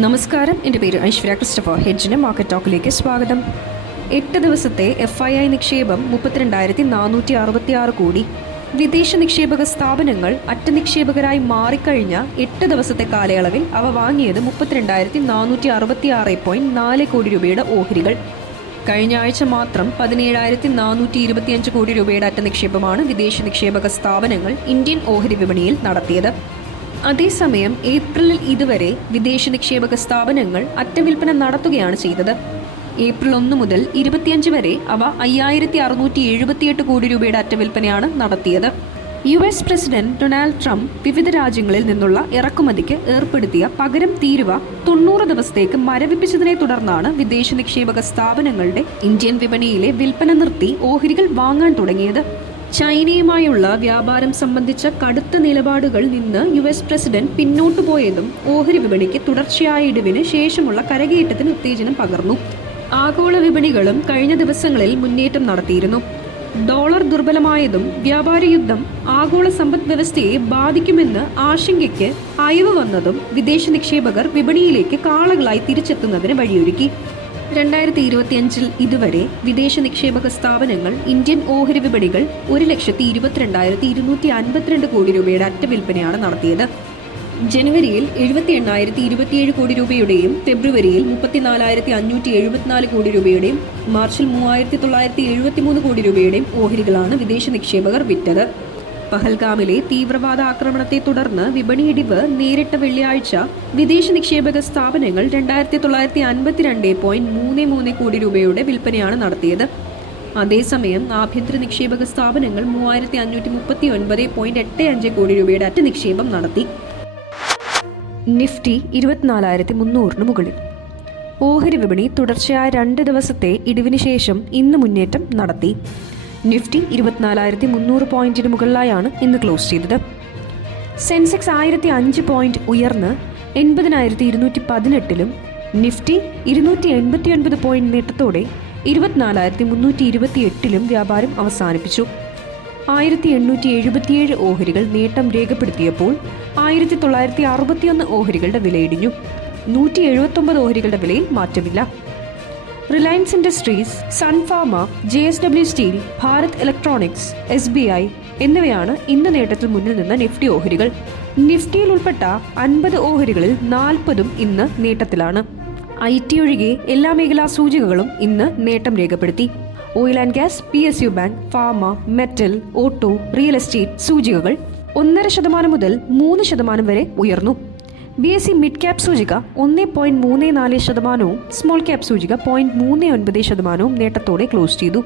നമസ്കാരം. എന്റെ പേര് ഐശ്വര്യ ക്രിസ്റ്റഫർ ഹെഡ്ജിന്റെ മാർക്കറ്റ് ടോക്കിലേക്ക് സ്വാഗതം. എട്ട് ദിവസത്തെ എഫ് ഐ ഐ നിക്ഷേപം മുപ്പത്തിരണ്ടായിരത്തി നാനൂറ്റി അറുപത്തി ആറ് കോടി. വിദേശ നിക്ഷേപക സ്ഥാപനങ്ങൾ അറ്റ നിക്ഷേപകരായി മാറിക്കഴിഞ്ഞ എട്ട് ദിവസത്തെ കാലയളവിൽ അവ വാങ്ങിയത് മുപ്പത്തിരണ്ടായിരത്തി നാനൂറ്റി അറുപത്തി ആറ് പോയിന്റ് നാല് കോടി രൂപയുടെ ഓഹരികൾ. കഴിഞ്ഞ ആഴ്ച മാത്രം പതിനേഴായിരത്തി നാനൂറ്റി ഇരുപത്തിയഞ്ച് കോടി രൂപയുടെ അറ്റ നിക്ഷേപമാണ് വിദേശ നിക്ഷേപക സ്ഥാപനങ്ങൾ ഇന്ത്യൻ ഓഹരി വിപണിയിൽ നടത്തിയത്. അതേസമയം ഏപ്രിലിൽ ഇതുവരെ വിദേശ നിക്ഷേപക സ്ഥാപനങ്ങൾ അറ്റവിൽപ്പന നടത്തുകയാണ് ചെയ്തത്. ഏപ്രിൽ ഒന്ന് മുതൽ ഇരുപത്തിയഞ്ച് വരെ അവ അയ്യായിരത്തി അറുന്നൂറ്റി എഴുപത്തിയെട്ട് കോടി രൂപയുടെ അറ്റവിൽപ്പനയാണ് നടത്തിയത്. U S president Donald Trump വിവിധ രാജ്യങ്ങളിൽ നിന്നുള്ള ഇറക്കുമതിക്ക് ഏർപ്പെടുത്തിയ പകരം തീരുവ തൊണ്ണൂറ് ദിവസത്തേക്ക് മരവിപ്പിച്ചതിനെ തുടർന്നാണ് വിദേശ നിക്ഷേപക സ്ഥാപനങ്ങളുടെ ഇന്ത്യൻ വിപണിയിലെ വിൽപ്പന നിർത്തി ഓഹരികൾ വാങ്ങാൻ തുടങ്ങിയത്. ചൈനയുമായുള്ള വ്യാപാരം സംബന്ധിച്ച കടുത്ത നിലപാടുകൾ നിന്ന് യു എസ് പ്രസിഡന്റ് പിന്നോട്ടു പോയതും ഓഹരി വിപണിക്ക് തുടർച്ചയായ ഇടിവിന് ശേഷമുള്ള കരകയറ്റത്തിന് ഉത്തേജനം പകർന്നു. ആഗോള വിപണികളും കഴിഞ്ഞ ദിവസങ്ങളിൽ മുന്നേറ്റം നടത്തിയിരുന്നു. ഡോളർ ദുർബലമായതും വ്യാപാര യുദ്ധം ആഗോള സമ്പദ് വ്യവസ്ഥയെ ബാധിക്കുമെന്ന് ആശങ്കയ്ക്ക് അയവ് വന്നതും വിദേശ നിക്ഷേപകർ വിപണിയിലേക്ക് കാളകളായി തിരിച്ചെത്തുന്നതിന് വഴിയൊരുക്കി. രണ്ടായിരത്തി ഇരുപത്തിയഞ്ചിൽ ഇതുവരെ വിദേശ നിക്ഷേപക സ്ഥാപനങ്ങൾ ഇന്ത്യൻ ഓഹരി വിപണികൾ ഒരു ലക്ഷത്തി ഇരുപത്തിരണ്ടായിരത്തി ഇരുന്നൂറ്റി അൻപത്തിരണ്ട് കോടി രൂപയുടെ അറ്റ വിൽപ്പനയാണ് നടത്തിയത്. ജനുവരിയിൽ എഴുപത്തി എണ്ണായിരത്തി ഇരുപത്തിയേഴ് കോടി രൂപയുടെയും ഫെബ്രുവരിയിൽ മുപ്പത്തിനാലായിരത്തി അഞ്ഞൂറ്റി എഴുപത്തിനാല് കോടി രൂപയുടെയും മാർച്ചിൽ മൂവായിരത്തി തൊള്ളായിരത്തി എഴുപത്തിമൂന്ന് കോടി രൂപയുടെയും ഓഹരികളാണ് വിദേശ നിക്ഷേപകർ വിറ്റത്. പഹൽഗാമിലെ തീവ്രവാദ ആക്രമണത്തെ തുടർന്ന് വിപണിയിടിവ് നേരിട്ട വെള്ളിയാഴ്ച വിദേശ നിക്ഷേപക സ്ഥാപനങ്ങൾ രണ്ടായിരത്തി തൊള്ളായിരത്തി അൻപത്തിരണ്ട് പോയിന്റ് മൂന്ന് മൂന്ന് കോടി രൂപയുടെ വിൽപ്പനയാണ് നടത്തിയത്. അതേസമയം ആഭ്യന്തര നിക്ഷേപക സ്ഥാപനങ്ങൾ മൂവായിരത്തി അഞ്ഞൂറ്റി മുപ്പത്തി ഒൻപത് പോയിന്റ് എട്ട് അഞ്ച് കോടി രൂപയുടെ അറ്റ നിക്ഷേപം നടത്തി. നിഫ്റ്റി ഇരുപത്തിനാലായിരത്തി മുന്നൂറിന് മുകളിൽ. ഓഹരി വിപണി തുടർച്ചയായ രണ്ട് ദിവസത്തെ ഇടിവിന് ശേഷം ഇന്ന് മുന്നേറ്റം നടത്തി. നിഫ്റ്റി ഇരുപത്തിനാലായിരത്തി മുന്നൂറ് പോയിന്റിന് മുകളിലായാണ് ഇന്ന് ക്ലോസ് ചെയ്തത്. സെൻസെക്സ് ആയിരത്തി അഞ്ച് പോയിന്റ് ഉയർന്ന് എൺപതിനായിരത്തി ഇരുന്നൂറ്റി പതിനെട്ടിലും നിഫ്റ്റി ഇരുന്നൂറ്റി എൺപത്തി ഒൻപത് പോയിന്റ് നേട്ടത്തോടെ ഇരുപത്തിനാലായിരത്തി മുന്നൂറ്റി ഇരുപത്തി എട്ടിലും വ്യാപാരം അവസാനിപ്പിച്ചു. ആയിരത്തി എണ്ണൂറ്റി എഴുപത്തിയേഴ് ഓഹരികൾ നേട്ടം രേഖപ്പെടുത്തിയപ്പോൾ ആയിരത്തി തൊള്ളായിരത്തി അറുപത്തിയൊന്ന് ഓഹരികളുടെ വിലയിടിഞ്ഞു നൂറ്റി എഴുപത്തൊമ്പത് ഓഹരികളുടെ വിലയിൽ മാറ്റമില്ല. Reliance Industries Sun Pharma J S W steel Bharat Electronics S B I എന്നിവയാണ് ഇന്ന് നേട്ടത്തിൽ മുന്നിൽ നിന്ന നിഫ്റ്റി ഓഹരികൾ. നിഫ്റ്റിയിൽ ഉൾപ്പെട്ട അൻപത് ഓഹരികളിൽ നാൽപ്പതും ഇന്ന് നേട്ടത്തിലാണ്. ഐ ടി ഒഴികെ എല്ലാ മേഖലാ സൂചികകളും ഇന്ന് നേട്ടം രേഖപ്പെടുത്തി. Oil and gas P S U bank pharma metal auto real estate സൂചികകൾ ഒന്നര ശതമാനം മുതൽ മൂന്ന് ശതമാനം വരെ ഉയർന്നു. B S C mid cap സൂചിക ഒന്ന് പോയിന്റ് മൂന്ന് നാല് ശതമാനവും സ്മോൾ ക്യാപ് സൂചിക പോയിന്റ് മൂന്ന് ഒൻപത് ശതമാനവും നേട്ടത്തോടെ ക്ലോസ് ചെയ്തു.